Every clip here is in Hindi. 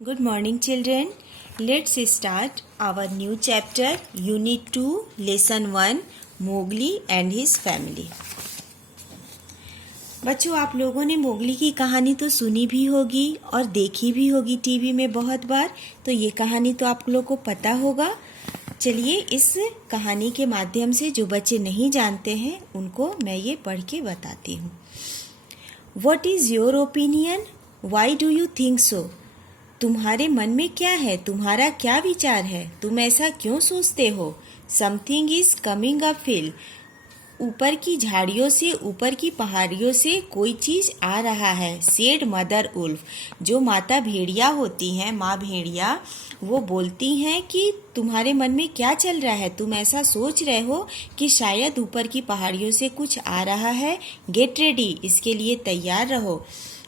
Good morning, children. Let's start our new chapter, Unit 2, Lesson 1, Mowgli and his family. बच्चों, आप लोगों ने मोगली की कहानी तो सुनी भी होगी और देखी भी होगी टीवी में बहुत बार, तो ये कहानी तो आप लोगों को पता होगा. चलिए इस कहानी के माध्यम से जो बच्चे नहीं जानते हैं उनको मैं ये पढ़ के बताती हूँ. What is your opinion? Why do you think so? तुम्हारे मन में क्या है, तुम्हारा क्या विचार है, तुम ऐसा क्यों सोचते हो. Something is coming up hill. ऊपर की झाड़ियों से, ऊपर की पहाड़ियों से कोई चीज आ रहा है. Said mother wolf. जो माता भेड़िया होती हैं, माँ भेड़िया, वो बोलती हैं कि तुम्हारे मन में क्या चल रहा है, तुम ऐसा सोच रहे हो कि शायद ऊपर की पहाड़ियों से कुछ आ रहा है. Get ready. इसके लिए तैयार रहो.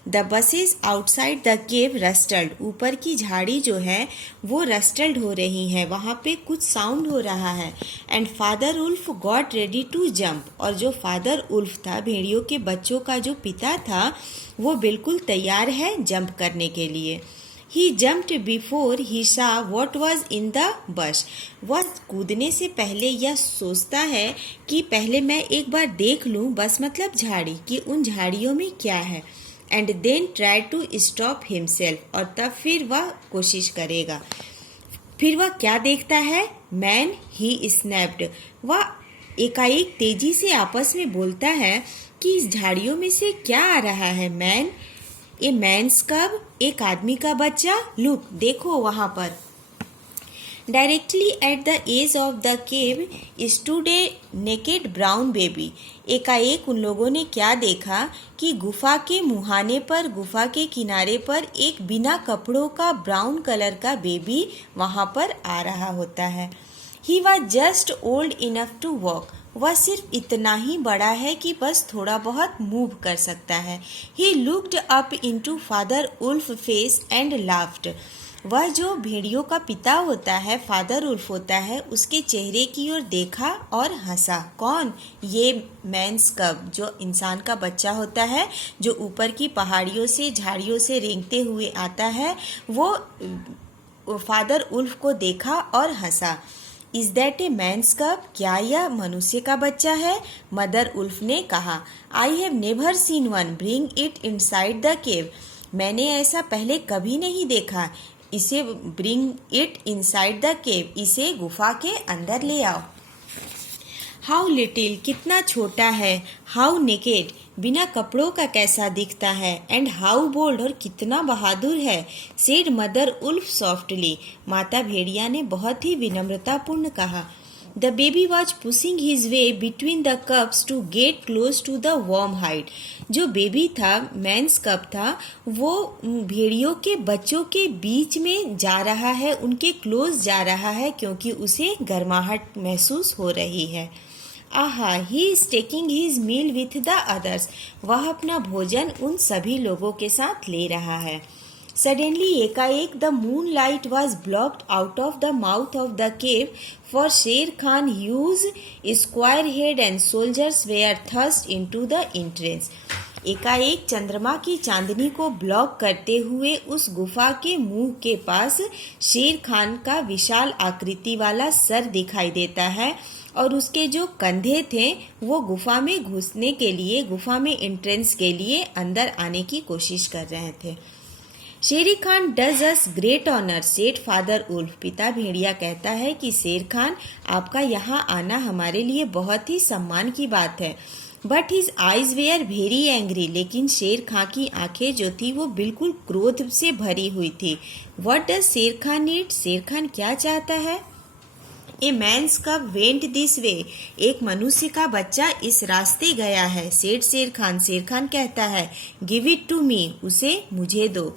The bushes outside the cave rustled. ऊपर की झाड़ी जो है वो रस्टल्ड हो रही है, वहाँ पे कुछ साउंड हो रहा है. And father wolf got ready to jump. और जो फादर उल्फ था, भेड़ियों के बच्चों का जो पिता था, वो बिल्कुल तैयार है जंप करने के लिए. ही जम्प्ड बिफोर ही सा what was in the bush. वह कूदने से पहले यह सोचता है कि पहले मैं एक बार देख लूँ, बस मतलब झाड़ी, कि उन झाड़ियों में क्या है. And then try to stop himself. और तब फिर वह कोशिश करेगा. फिर वह क्या देखता है. मैन ही स्नैप्ड. वह एकाएक तेजी से आपस में बोलता है कि इस झाड़ियों में से क्या आ रहा है. मैन, ए मैन्स कब, एक आदमी का बच्चा. लुक, देखो वहां पर. Directly at the edge of the cave stood a naked brown baby. एकाएक उन लोगों ने क्या देखा कि गुफा के मुहाने पर, गुफा के किनारे पर एक बिना कपड़ों का ब्राउन कलर का बेबी वहां पर आ रहा होता है. He was just old enough to walk. वह सिर्फ इतना ही बड़ा है कि बस थोड़ा बहुत मूव कर सकता है. He looked up into father wolf face and laughed. वह जो भेड़ियों का पिता होता है, फादर उल्फ होता है, उसके चेहरे की ओर देखा और हंसा. कौन? ये मैन्स कब, जो इंसान का बच्चा होता है, जो ऊपर की पहाड़ियों से, झाड़ियों से रेंगते हुए आता है, वो फादर उल्फ को देखा और हंसा. इज दैट ए मैन्स कब? क्या यह मनुष्य का बच्चा है? मदर उल्फ ने कहा. I have never seen one. Bring it inside the cave. मैंने ऐसा पहले कभी नहीं देखा. इसे bring it inside the cave. इसे गुफा के अंदर ले आओ. हाउ लिटिल, कितना छोटा है. हाउ नेकेड, बिना कपड़ों का कैसा दिखता है. एंड हाउ बोल्ड, और कितना बहादुर है. Said mother wolf softly. माता भेड़िया ने बहुत ही विनम्रतापूर्ण कहा. The baby was pushing his way between the cubs to get close to the warm height. जो बेबी था, मैन्स कप था, वो भेड़ियों के बच्चों के बीच में जा रहा है, उनके क्लोज जा रहा है, क्योंकि उसे गर्माहट महसूस हो रही है. Aha, he is taking his meal with the others. वह अपना भोजन उन सभी लोगों के साथ ले रहा है. सडनली, एकाएक, the moonlight was blocked out of the mouth of the cave for Sher Khan huge square head and shoulders were thrust into the entrance. एकाएक चंद्रमा की चांदनी को ब्लॉक करते हुए उस गुफा के मुंह के पास शेर खान का विशाल आकृति वाला सर दिखाई देता है, और उसके जो कंधे थे वो गुफा में घुसने के लिए, गुफा में एंट्रेंस के लिए अंदर आने की कोशिश कर रहे थे. Sher Khan does us great honour, said father wolf. पिता भेड़िया कहता है कि शेर खान, आपका यहाँ आना हमारे लिए बहुत ही सम्मान की बात है. But his eyes were very angry. लेकिन शेर खान की आंखें जो थी वो बिल्कुल क्रोध से भरी हुई थी. व्हाट डज शेर खान नीड? शेर खान क्या चाहता है? ए मैन्स कब वेंट दिस वे. एक मनुष्य का बच्चा इस रास्ते गया है. सेड शेर खान. शेर खान कहता है, गिव इट टू मी. उसे मुझे दो.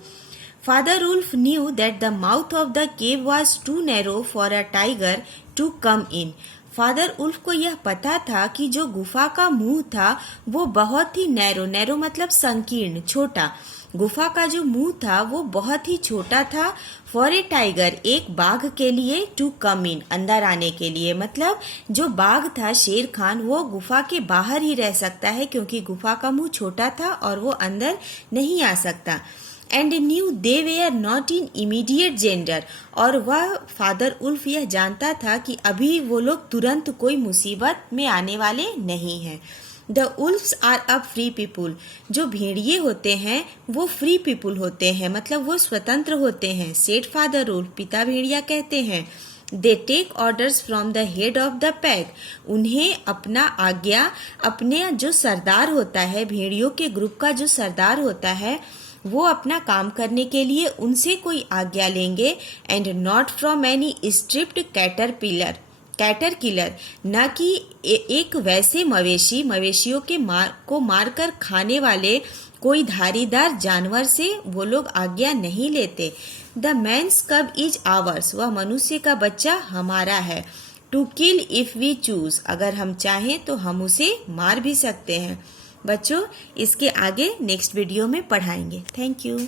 Father wolf knew that the mouth of the cave was too narrow for a tiger to come in. Father wolf को यह पता था कि जो गुफा का मुंह था वो बहुत ही नैरो, नैरो मतलब संकीर्ण, छोटा. गुफा का जो मुंह था वो बहुत ही छोटा था. फॉर ए टाइगर, एक बाघ के लिए. टू कम इन, अंदर आने के लिए. मतलब जो बाघ था, शेर खान, वो गुफा के बाहर ही रह सकता है, क्योंकि गुफा का मुंह छोटा था और वो अंदर नहीं आ सकता. And knew they were not in immediate danger, और वह फादर उल्फ यह जानता था कि अभी वो लोग तुरंत कोई मुसीबत में आने वाले नहीं हैं। The wolves are a free people, जो भेड़िए होते हैं वो फ्री पीपुल होते हैं, मतलब वो स्वतंत्र होते हैं। सेड फादर उल्फ, पिता भेड़िया कहते हैं। They take orders from the head of the pack, उन्हें अपना आज्ञा अपने जो सरदार होता है, भेड़ियों के ग्रुप का जो सरदार होता है, वो अपना काम करने के लिए उनसे कोई आज्ञा लेंगे। And not from any striped cattle killer, न कि एक वैसे मवेशियों के को मारकर खाने वाले कोई धारीदार जानवर से वो लोग आज्ञा नहीं लेते। The man's cub is ours, वह मनुष्य का बच्चा हमारा है। To kill if we choose, अगर हम चाहें तो हम उसे मार भी सकते हैं। बच्चों, इसके आगे नेक्स्ट वीडियो में पढ़ाएंगे। Thank you.